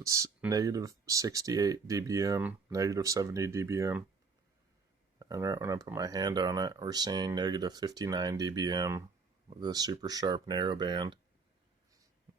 It's negative 68 dBm, negative 70 dBm. And right when I put my hand on it, we're seeing negative 59 dBm with a super sharp narrow band.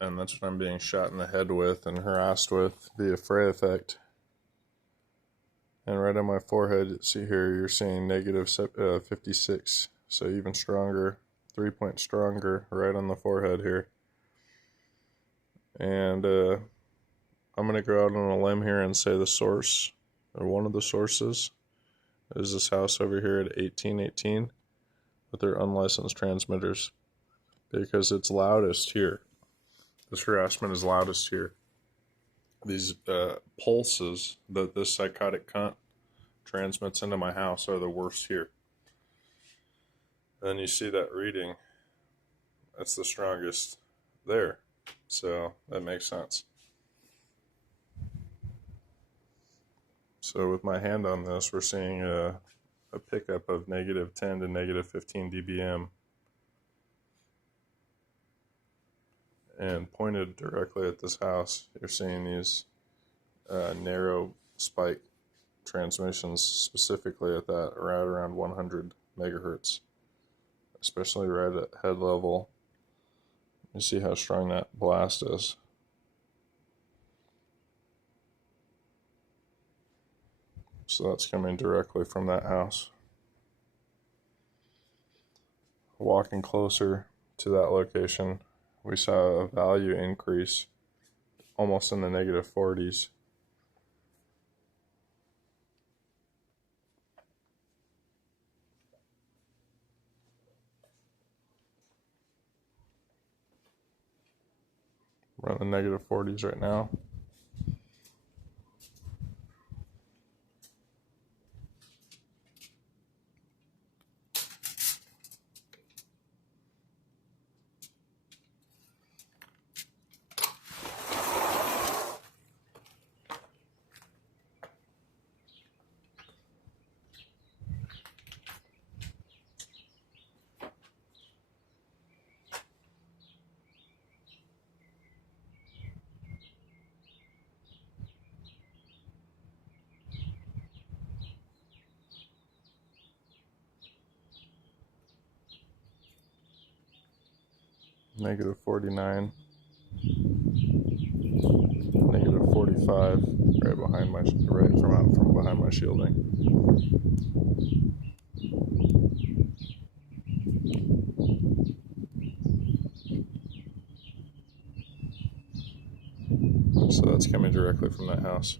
And that's what I'm being shot in the head with and harassed with via Frey effect. And right on my forehead, see here, you're seeing negative 56. So even stronger, 3 points stronger right on the forehead here. And I'm going to go out on a limb here and say the source, or one of the sources, is this house over here at 1818 with their unlicensed transmitters, because it's loudest here. This harassment is loudest here. These pulses that this psychotic cunt transmits into my house are the worst here. And you see that reading, that's the strongest there. So that makes sense. So with my hand on this, we're seeing a pickup of negative 10 to negative 15 dBm. And pointed directly at this house, you're seeing these narrow spike transmissions, specifically at that right around 100 megahertz, especially right at head level. You see how strong that blast is. So that's coming directly from that house. Walking closer to that location, we saw a value increase almost in the negative 40s. We're in the negative 40s right now. Negative 49, negative 45, right behind my, from behind my shielding. So that's coming directly from that house.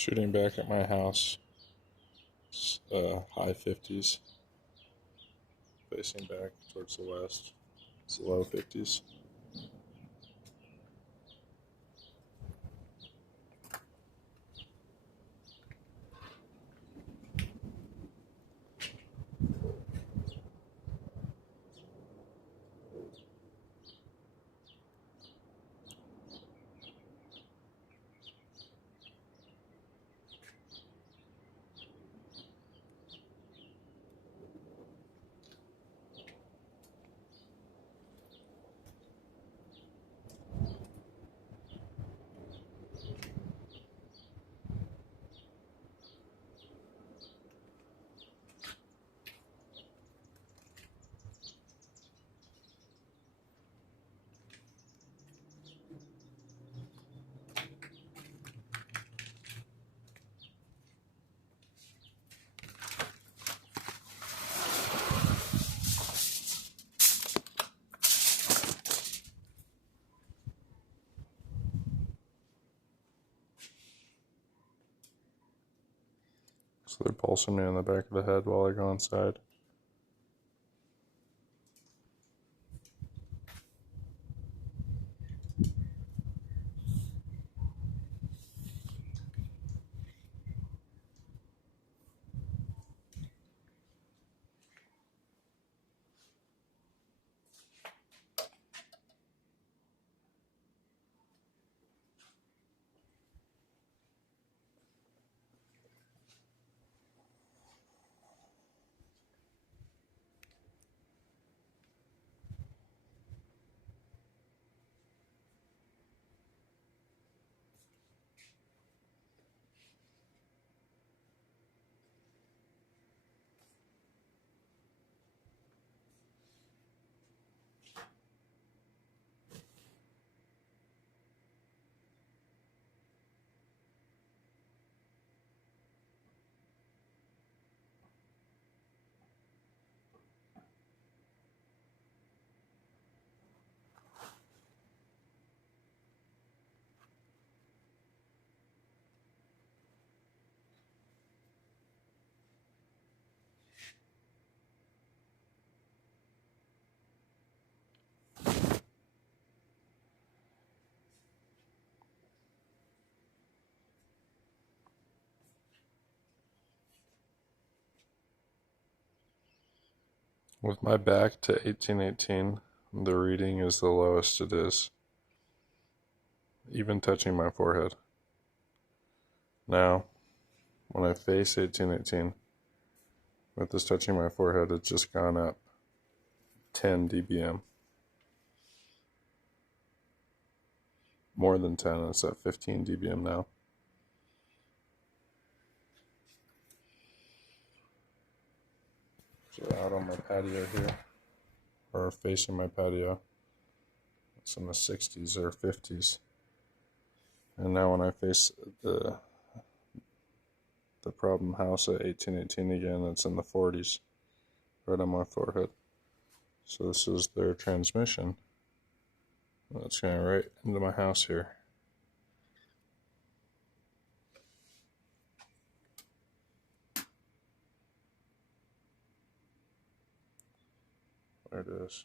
Shooting back at my house. It's, high 50s. Facing back towards the west. It's low 50s. So they're pulsing me in the back of the head while I go inside. With my back to 1818, the reading is the lowest it is, even touching my forehead. Now, when I face 1818, with this touching my forehead, it's just gone up 10 dBm. More than 10, it's at 15 dBm now. So out on my patio here, or facing my patio, it's in the 60s or 50s. And now when I face the problem house at 1818 again, it's in the 40s, right on my forehead. So this is their transmission. That's going right into my house here. There it is.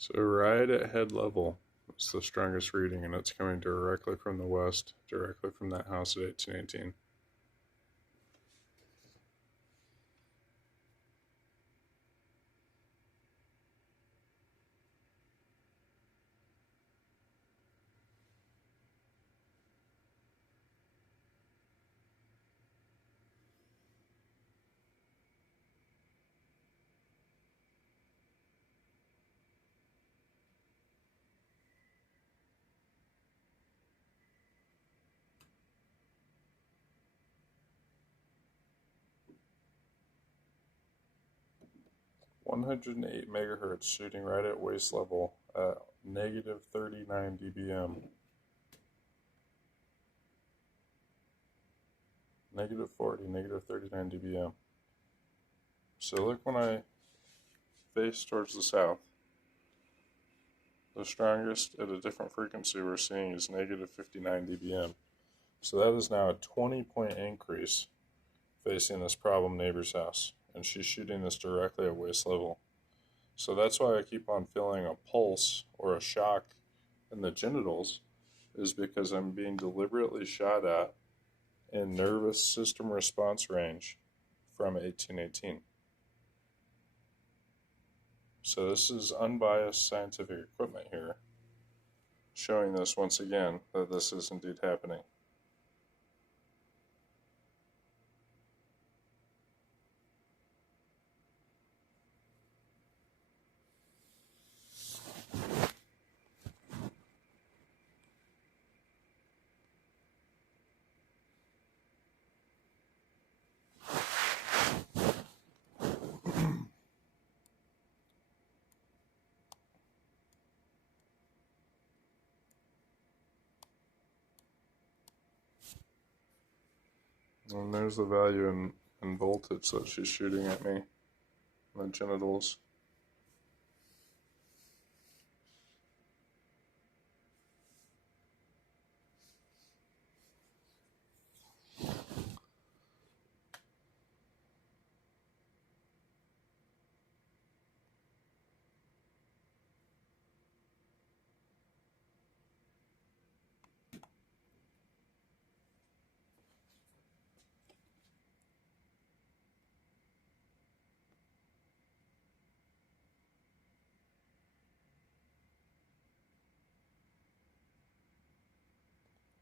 So right at head level, it's the strongest reading, and it's coming directly from the west, directly from that house at 1818. 108 megahertz shooting right at waist level at negative 39 dBm. Negative 40, negative 39 dBm. So look, when I face towards the south, the strongest at a different frequency we're seeing is negative 59 dBm. So that is now a 20-point increase facing this problem neighbor's house. And she's shooting this directly at waist level. So that's why I keep on feeling a pulse or a shock in the genitals, is because I'm being deliberately shot at in nervous system response range from 1818. So this is unbiased scientific equipment here, showing this once again that this is indeed happening. And there's the value in voltage that she's shooting at me, my genitals.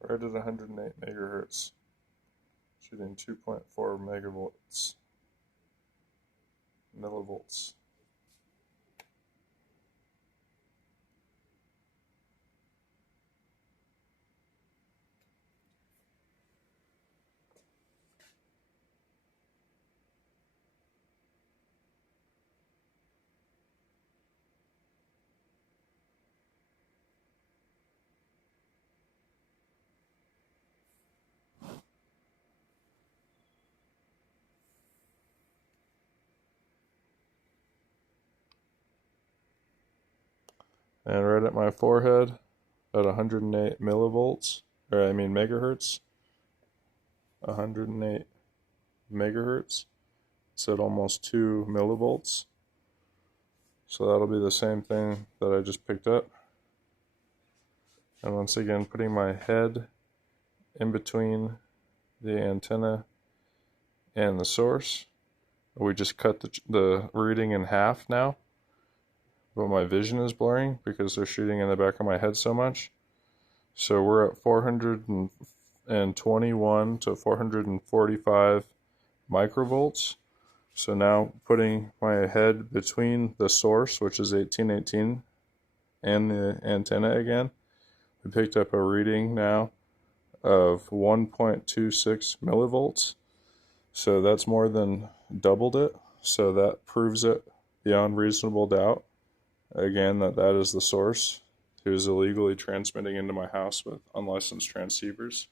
Right at 108 megahertz, shooting 2.4 millivolts. And right at my forehead at 108 millivolts, megahertz, 108 megahertz, it's at almost 2 millivolts. So that'll be the same thing that I just picked up. And once again, putting my head in between the antenna and the source. We just cut the reading in half now, but my vision is blurring because they're shooting in the back of my head so much. So we're at 421 to 445 microvolts. So now putting my head between the source, which is 1818, and the antenna again, we picked up a reading now of 1.26 millivolts. So that's more than doubled it. So that proves it beyond reasonable doubt, again, that that is the source who is illegally transmitting into my house with unlicensed transceivers.